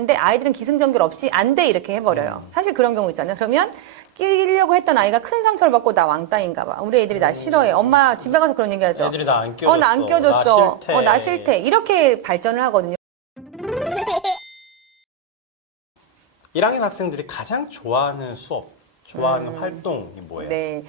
근데 아이들은 기승전결 없이 안 돼 이렇게 해버려요. 사실 그런 경우 있잖아요. 그러면 끼려고 했던 아이가 큰 상처를 받고 나 왕따인가 봐. 우리 애들이 나 싫어해. 엄마 집에 가서 그런 얘기 하죠. 애들이 나 안 껴줬어. 나 안 껴줬어. 나 싫대. 나 싫대. 이렇게 발전을 하거든요. 1학년 학생들이 가장 좋아하는 수업, 좋아하는 활동이 뭐예요? 네.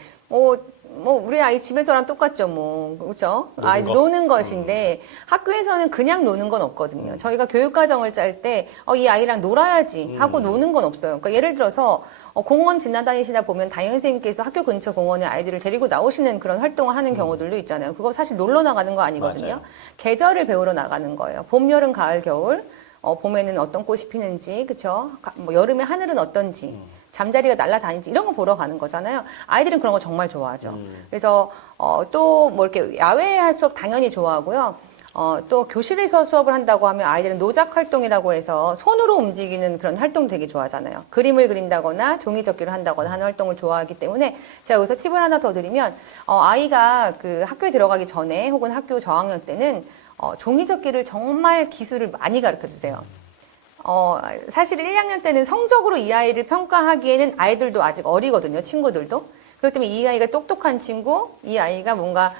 우리 아이 집에서랑 똑같죠, 뭐. 그렇죠? 아이 거? 노는 것인데 학교에서는 그냥 노는 건 없거든요. 저희가 교육과정을 짤 때, 이 아이랑 놀아야지 하고 노는 건 없어요. 그러니까 예를 들어서 공원 지나다니시다 보면 담임 선생님께서 학교 근처 공원에 아이들을 데리고 나오시는 그런 활동을 하는 경우들도 있잖아요. 그거 사실 놀러 나가는 거 아니거든요. 맞아요. 계절을 배우러 나가는 거예요. 봄, 여름, 가을, 겨울. 봄에는 어떤 꽃이 피는지, 그쵸? 뭐 여름에 하늘은 어떤지. 잠자리가 날아다니지 이런 거 보러 가는 거잖아요. 아이들은 그런 거 정말 좋아하죠. 그래서 또 뭐 이렇게 야외 수업 당연히 좋아하고요. 또 교실에서 수업을 한다고 하면 아이들은 노작 활동이라고 해서 손으로 움직이는 그런 활동 되게 좋아하잖아요. 그림을 그린다거나 종이 접기를 한다거나 하는 활동을 좋아하기 때문에 제가 여기서 팁을 하나 더 드리면 아이가 그 학교에 들어가기 전에 혹은 학교 저학년 때는 종이 접기를 정말 기술을 많이 가르쳐 주세요. 사실 1, 2학년 때는 성적으로 이 아이를 평가하기에는 아이들도 아직 어리거든요. 친구들도. 그렇기 때문에 이 아이가 똑똑한 친구, 이 아이가 뭔가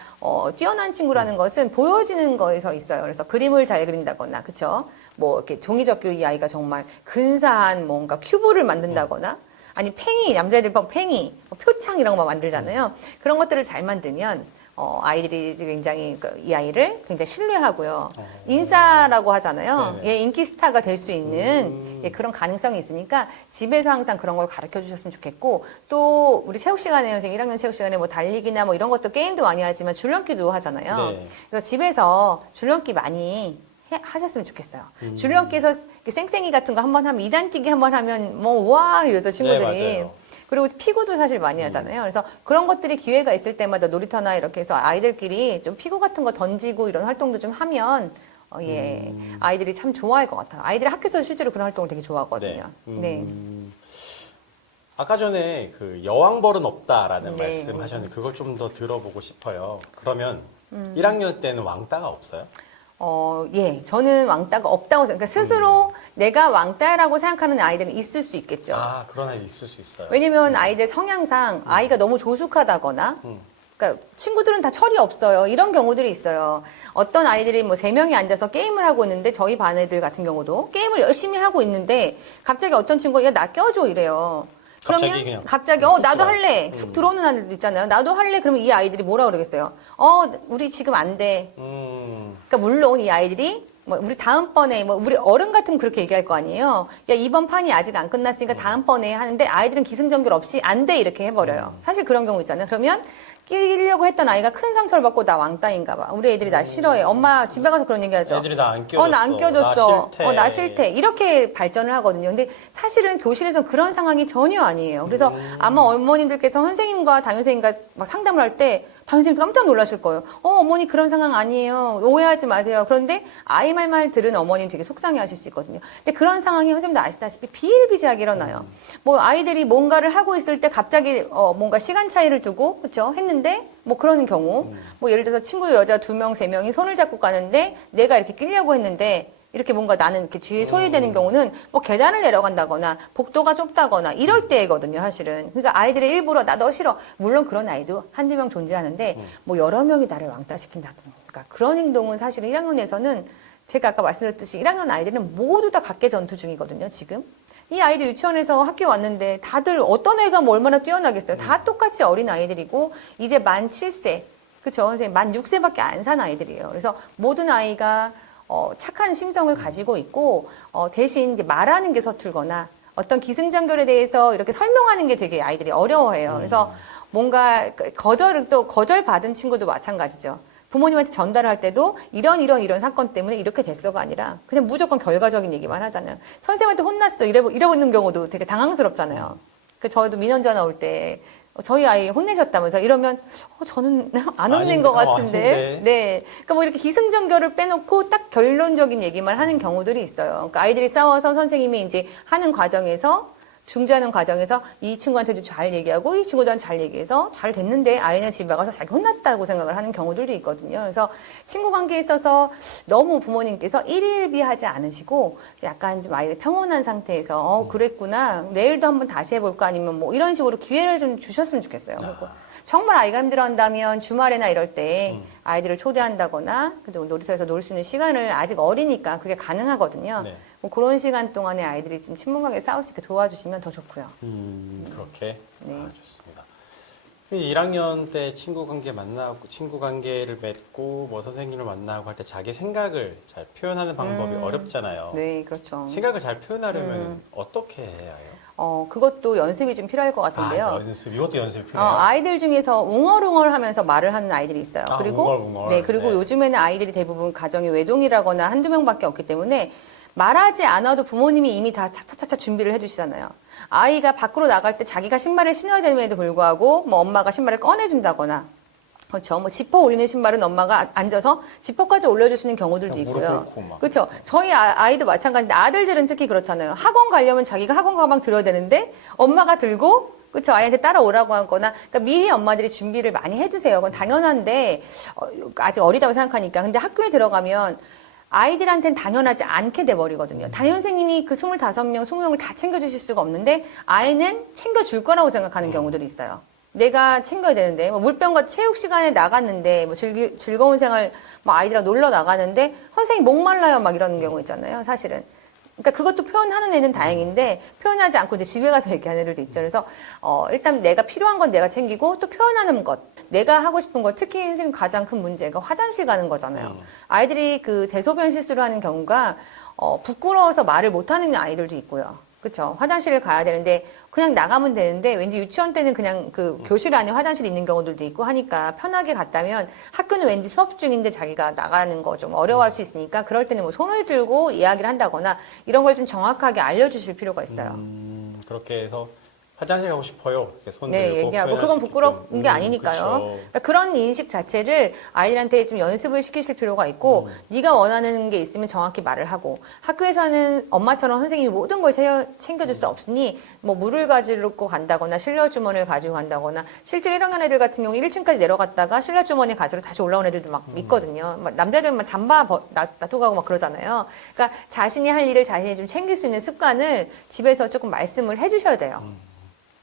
뛰어난 친구라는 것은 보여지는 거에서 있어요. 그래서 그림을 잘 그린다거나, 그쵸? 뭐 이렇게 종이접기로 이 아이가 정말 근사한 뭔가 큐브를 만든다거나, 아니 남자애들 막 팽이, 표창 이런 거 만들잖아요. 그런 것들을 잘 만들면 아이들이 굉장히 이 아이를 굉장히 신뢰하고요. 인싸라고 하잖아요. 예, 인기 스타가 될 수 있는 그런 가능성이 있으니까 집에서 항상 그런 걸 가르쳐 주셨으면 좋겠고 또 우리 체육 시간에 선생님 1학년 체육 시간에 뭐 달리기나 뭐 이런 것도 게임도 많이 하지만 줄넘기도 하잖아요. 네. 그래서 집에서 줄넘기 많이 하셨으면 좋겠어요. 줄넘기에서 쌩쌩이 같은 거 한번 하면 2단 뛰기 한번 하면 뭐 와 이러죠 친구들이. 네, 맞아요. 그리고 피구도 사실 많이 하잖아요. 그래서 그런 것들이 기회가 있을 때마다 놀이터나 이렇게 해서 아이들끼리 좀 피구 같은 거 던지고 이런 활동도 좀 하면 아이들이 참 좋아할 것 같아요. 아이들이 학교에서 실제로 그런 활동을 되게 좋아하거든요. 네. 아까 전에 그 여왕벌은 없다라는 네. 말씀하셨는데 그걸 좀 더 들어보고 싶어요. 그러면 1학년 때는 왕따가 없어요? 예. 저는 왕따가 없다고 생각해요. 그러니까 스스로 내가 왕따라고 생각하는 아이들은 있을 수 있겠죠. 아, 그런 아이 있을 수 있어요. 왜냐면 아이들 성향상 아이가 너무 조숙하다거나 그러니까 친구들은 다 철이 없어요. 이런 경우들이 있어요. 어떤 아이들이 뭐 3명이 앉아서 게임을 하고 있는데 저희 반 애들 같은 경우도 게임을 열심히 하고 있는데 갑자기 어떤 친구가 야, 나 껴줘 이래요. 그러면 갑자기 나도 할래. 쑥 들어오는 아이들 있잖아요. 나도 할래. 그러면 이 아이들이 뭐라 그러겠어요? 우리 지금 안 돼. 그러니까 물론 이 아이들이 뭐 우리 다음번에 뭐 우리 어른 같으면 그렇게 얘기할 거 아니에요. 야 이번 판이 아직 안 끝났으니까 다음번에 하는데 아이들은 기승전결 없이 안 돼 이렇게 해버려요. 사실 그런 경우 있잖아요. 그러면 끼려고 했던 아이가 큰 상처를 받고 나 왕따인가 봐. 우리 애들이 나 싫어해. 엄마 집에 가서 그런 얘기 하죠. 애들이 나 안 껴줬어. 나 안 껴줬어. 나 싫대. 나 싫대. 이렇게 발전을 하거든요. 근데 사실은 교실에서 그런 상황이 전혀 아니에요. 그래서 아마 어머님들께서 선생님과 담임 선생님과 막 상담을 할 때 담임 선생님도 깜짝 놀라실 거예요. 어머니 그런 상황 아니에요. 오해하지 마세요. 그런데 아이 말만 들은 어머님 되게 속상해 하실 수 있거든요. 근데 그런 상황이 선생님도 아시다시피 비일비재하게 일어나요. 뭐 아이들이 뭔가를 하고 있을 때 갑자기 뭔가 시간 차이를 두고 그렇죠? 했는데 뭐 그러는 경우 뭐 예를 들어서 친구 여자 2명, 3명이 손을 잡고 가는데 내가 이렇게 끼려고 했는데 이렇게 뭔가 나는 이렇게 뒤에 소외되는 경우는 뭐 계단을 내려간다거나 복도가 좁다거나 이럴 때거든요, 사실은. 그러니까 아이들이 일부러 나 너 싫어. 물론 그런 아이도 한두 명 존재하는데 뭐 여러 명이 나를 왕따시킨다든가 그런 행동은 사실은 1학년에서는 제가 아까 말씀드렸듯이 1학년 아이들은 모두 다 각계 전투 중이거든요, 지금. 이 아이들 유치원에서 학교 왔는데 다들 어떤 애가 뭐 얼마나 뛰어나겠어요. 다 똑같이 어린 아이들이고 이제 만 7세, 그쵸? 선생님 만 6세밖에 안 산 아이들이에요. 그래서 모든 아이가 착한 심성을 가지고 있고 대신 이제 말하는 게 서툴거나 어떤 기승전결에 대해서 이렇게 설명하는 게 되게 아이들이 어려워해요. 그래서 뭔가 거절 받은 친구도 마찬가지죠. 부모님한테 전달할 때도 이런 사건 때문에 이렇게 됐어가 아니라 그냥 무조건 결과적인 얘기만 하잖아요. 선생님한테 혼났어 이러는 경우도 되게 당황스럽잖아요. 그 저희도 민원 전화 올 때 저희 아이 혼내셨다면서 이러면 저는 안 혼낸 것 같은데. 네. 그러니까 뭐 이렇게 기승전결을 빼놓고 딱 결론적인 얘기만 하는 경우들이 있어요. 그러니까 아이들이 싸워서 선생님이 이제 하는 과정에서 중재하는 과정에서 이 친구한테도 잘 얘기하고 이 친구들한테 잘 얘기해서 잘 됐는데 아이는 집에 가서 자기 혼났다고 생각을 하는 경우들도 있거든요. 그래서 친구 관계에 있어서 너무 부모님께서 일일비하지 않으시고 약간 좀 아이를 평온한 상태에서 그랬구나 내일도 한번 다시 해볼까 아니면 뭐 이런 식으로 기회를 좀 주셨으면 좋겠어요. 그리고 정말 아이가 힘들어한다면 주말이나 이럴 때 아이들을 초대한다거나 그리고 놀이터에서 놀 수 있는 시간을 아직 어리니까 그게 가능하거든요. 네. 뭐 그런 시간 동안에 아이들이 좀 친분관계 싸울 수 있게 도와주시면 더 좋고요. 그렇게 네. 좋습니다. 1학년 때 친구 관계 만나고 친구 관계를 맺고 뭐 선생님을 만나고 할 때 자기 생각을 잘 표현하는 방법이 어렵잖아요. 네, 그렇죠. 생각을 잘 표현하려면 어떻게 해야 해요? 그것도 연습이 좀 필요할 것 같은데요. 연습. 이것도 연습이 필요해요. 아이들 중에서 웅얼웅얼 하면서 말을 하는 아이들이 있어요. 그리고 웅얼웅얼. 네, 그리고 네. 요즘에는 아이들이 대부분 가정이 외동이라거나 한두 명밖에 없기 때문에 말하지 않아도 부모님이 이미 다 차차차차 준비를 해주시잖아요. 아이가 밖으로 나갈 때 자기가 신발을 신어야 됨에도 불구하고 뭐 엄마가 신발을 꺼내준다거나 그렇죠. 뭐 지퍼 올리는 신발은 엄마가 앉아서 지퍼까지 올려주시는 경우들도 있고요. 그렇죠. 저희 아이도 마찬가지인데 아들들은 특히 그렇잖아요. 학원 가려면 자기가 학원 가방 들어야 되는데 엄마가 들고 그렇죠. 아이한테 따라오라고 하거나 그러니까 미리 엄마들이 준비를 많이 해주세요. 그건 당연한데 아직 어리다고 생각하니까. 근데 학교에 들어가면 아이들한테는 당연하지 않게 돼버리거든요. 담임 선생님이 그 25명, 20명을 다 챙겨주실 수가 없는데 아이는 챙겨줄 거라고 생각하는 경우들이 있어요. 내가 챙겨야 되는데 뭐 물병과 체육 시간에 나갔는데 뭐 즐거운 생활 뭐 아이들이랑 놀러 나가는데 선생님 목말라요 막 이러는 경우 있잖아요. 사실은. 그러니까 그것도 표현하는 애는 다행인데 표현하지 않고 이제 집에 가서 얘기하는 애들도 있죠. 그래서 일단 내가 필요한 건 내가 챙기고 또 표현하는 것, 내가 하고 싶은 것, 특히 선생님 가장 큰 문제가 화장실 가는 거잖아요. 아이들이 그 대소변 실수를 하는 경우가 부끄러워서 말을 못하는 아이들도 있고요. 그렇죠. 화장실을 가야 되는데 그냥 나가면 되는데 왠지 유치원 때는 그냥 그 교실 안에 화장실이 있는 경우들도 있고 하니까 편하게 갔다면 학교는 왠지 수업 중인데 자기가 나가는 거 좀 어려워할 수 있으니까 그럴 때는 뭐 손을 들고 이야기를 한다거나 이런 걸 좀 정확하게 알려주실 필요가 있어요. 그렇게 해서 화장실 가고 싶어요. 이렇게 손 네, 들고 얘기하고 그건 부끄러운 게 아니니까요. 그쵸. 그러니까 그런 인식 자체를 아이들한테 좀 연습을 시키실 필요가 있고 네가 원하는 게 있으면 정확히 말을 하고 학교에서는 엄마처럼 선생님이 모든 걸 챙겨줄 수 없으니 뭐 물을 가지고 간다거나 실내주머니를 가지고 간다거나 실제로 1학년 애들 같은 경우는 1층까지 내려갔다가 실내주머니 가지고 다시 올라온 애들도 막 있거든요. 막 남자들은 막 잠바 놔두고 가고 막 그러잖아요. 그러니까 자신이 할 일을 자신이 좀 챙길 수 있는 습관을 집에서 조금 말씀을 해주셔야 돼요.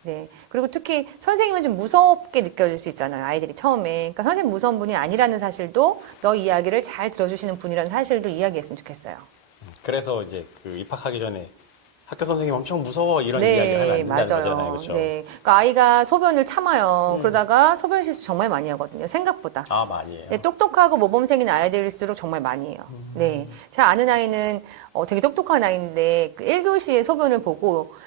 네. 그리고 특히 선생님은 좀 무섭게 느껴질 수 있잖아요. 아이들이 처음에. 그러니까 선생님 무서운 분이 아니라는 사실도 너 이야기를 잘 들어주시는 분이라는 사실도 이야기했으면 좋겠어요. 그래서 이제 그 입학하기 전에 학교 선생님 엄청 무서워 이런 이야기를 하면 안 된다는 거잖아요. 그렇죠? 네. 그러니까 아이가 소변을 참아요. 그러다가 소변 실수 정말 많이 하거든요. 생각보다. 많이 해요. 네, 똑똑하고 모범생인 아이들일수록 정말 많이 해요. 네. 제가 아는 아이는 되게 똑똑한 아이인데 그 1교시에 소변을 보고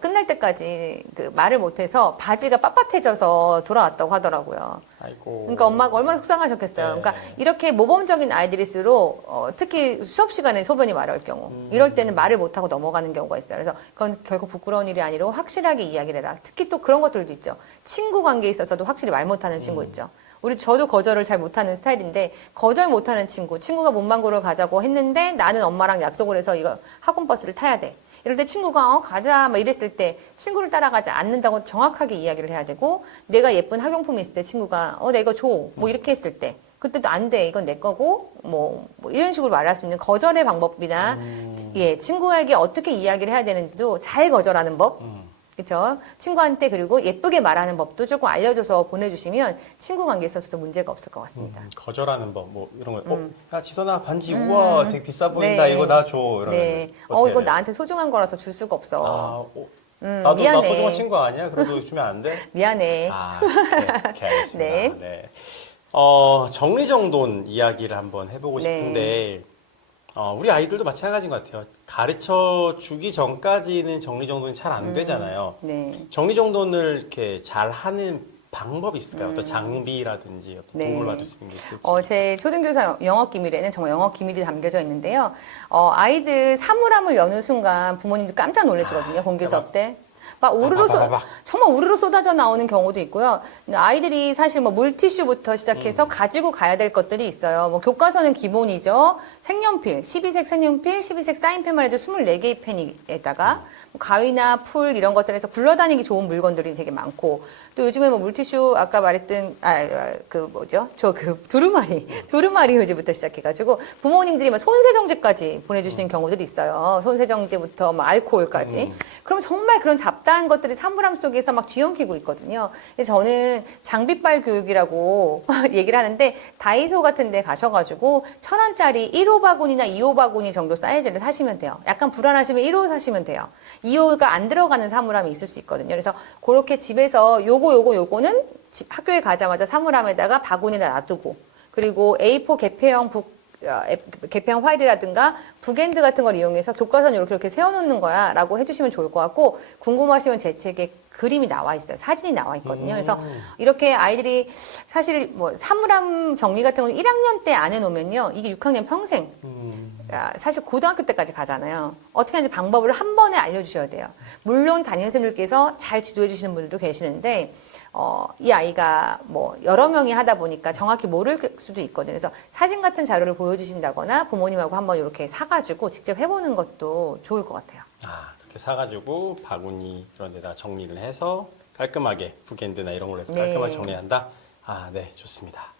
끝날 때까지 그 말을 못해서 바지가 빳빳해져서 돌아왔다고 하더라고요. 아이고. 그러니까 엄마가 얼마나 속상하셨겠어요. 네. 그러니까 이렇게 모범적인 아이들일수록 특히 수업 시간에 소변이 마려울 경우 이럴 때는 말을 못하고 넘어가는 경우가 있어요. 그래서 그건 결국 부끄러운 일이 아니라 확실하게 이야기를 해라. 특히 또 그런 것들도 있죠. 친구 관계에 있어서도 확실히 말 못하는 친구 있죠. 저도 거절을 잘 못하는 스타일인데 거절 못하는 친구가 문방구를 가자고 했는데 나는 엄마랑 약속을 해서 이거 학원 버스를 타야 돼. 이럴 때 친구가 가자 막 이랬을 때 친구를 따라가지 않는다고 정확하게 이야기를 해야 되고 내가 예쁜 학용품이 있을 때 친구가 나 이거 줘 뭐 이렇게 했을 때 그때도 안 돼 이건 내 거고 뭐 이런 식으로 말할 수 있는 거절의 방법이나 친구에게 어떻게 이야기를 해야 되는지도 잘 거절하는 법 그렇죠. 친구한테 그리고 예쁘게 말하는 법도 조금 알려줘서 보내주시면 친구 관계에 있어서도 문제가 없을 것 같습니다. 거절하는 법, 뭐 이런 거. 야 지선아 반지 우와 되게 비싸 보인다. 네. 이거 나 줘. 이러면 네. 이거 나한테 소중한 거라서 줄 수가 없어. 나도 미안해. 나 소중한 친구 아니야? 그래도 주면 안 돼? 미안해. 오케이, 알겠습니다. 네. 네. 정리정돈 이야기를 한번 해보고 싶은데 우리 아이들도 마찬가지인 것 같아요. 가르쳐 주기 전까지는 정리정돈이 잘 안 되잖아요. 네. 정리정돈을 이렇게 잘 하는 방법이 있을까요? 어떤 장비라든지 어떤 네. 도움을 받을 수 있는 게 있을지. 제 초등교사 영업 기밀에는 정말 영업 기밀이 담겨져 있는데요. 아이들 사물함을 여는 순간 부모님들 깜짝 놀라시거든요. 공개 수업 때. 막 우르르 바바바박. 정말 우르르 쏟아져 나오는 경우도 있고요. 아이들이 사실 뭐 물티슈부터 시작해서 가지고 가야 될 것들이 있어요. 뭐 교과서는 기본이죠. 색연필, 12색 색연필, 12색 사인펜만 해도 24개의 펜에다가 뭐 가위나 풀 이런 것들에서 굴러다니기 좋은 물건들이 되게 많고 또 요즘에 뭐 물티슈 아까 말했던 그 뭐죠? 저 그 두루마리 휴지부터 시작해가지고 부모님들이 막 손세정제까지 보내주시는 경우들이 있어요. 손세정제부터 뭐 알코올까지. 그럼 정말 그런 잡다한 것들이 사물함 속에서 막 뒤엉키고 있거든요. 그래서 저는 장비빨 교육이라고 얘기를 하는데 다이소 같은 데 가셔가지고 1,000원짜리 1호 바구니나 2호 바구니 정도 사이즈를 사시면 돼요. 약간 불안하시면 1호 사시면 돼요. 2호가 안 들어가는 사물함이 있을 수 있거든요. 그래서 그렇게 집에서 요거는 학교에 가자마자 사물함에다가 바구니에 놔두고 그리고 A4 개폐형 파일이라든가 북엔드 같은 걸 이용해서 교과서는 이렇게 세워놓는 거야 라고 해주시면 좋을 것 같고 궁금하시면 제 책에 그림이 나와 있어요. 사진이 나와 있거든요. 그래서 이렇게 아이들이 사실 뭐 사물함 정리 같은 경우는 1학년 때 안 해놓으면요. 이게 6학년 평생 사실 고등학교 때까지 가잖아요. 어떻게 하는지 방법을 한 번에 알려주셔야 돼요. 물론 담임선생님들께서 잘 지도해 주시는 분들도 계시는데 이 아이가 뭐 여러 명이 하다 보니까 정확히 모를 수도 있거든요. 그래서 사진 같은 자료를 보여주신다거나 부모님하고 한번 이렇게 사가지고 직접 해보는 것도 좋을 것 같아요. 아, 그렇게 사가지고 바구니 그런 데다 정리를 해서 깔끔하게 북엔드나 이런 걸로 해서 네. 깔끔하게 정리한다. 아, 네, 좋습니다.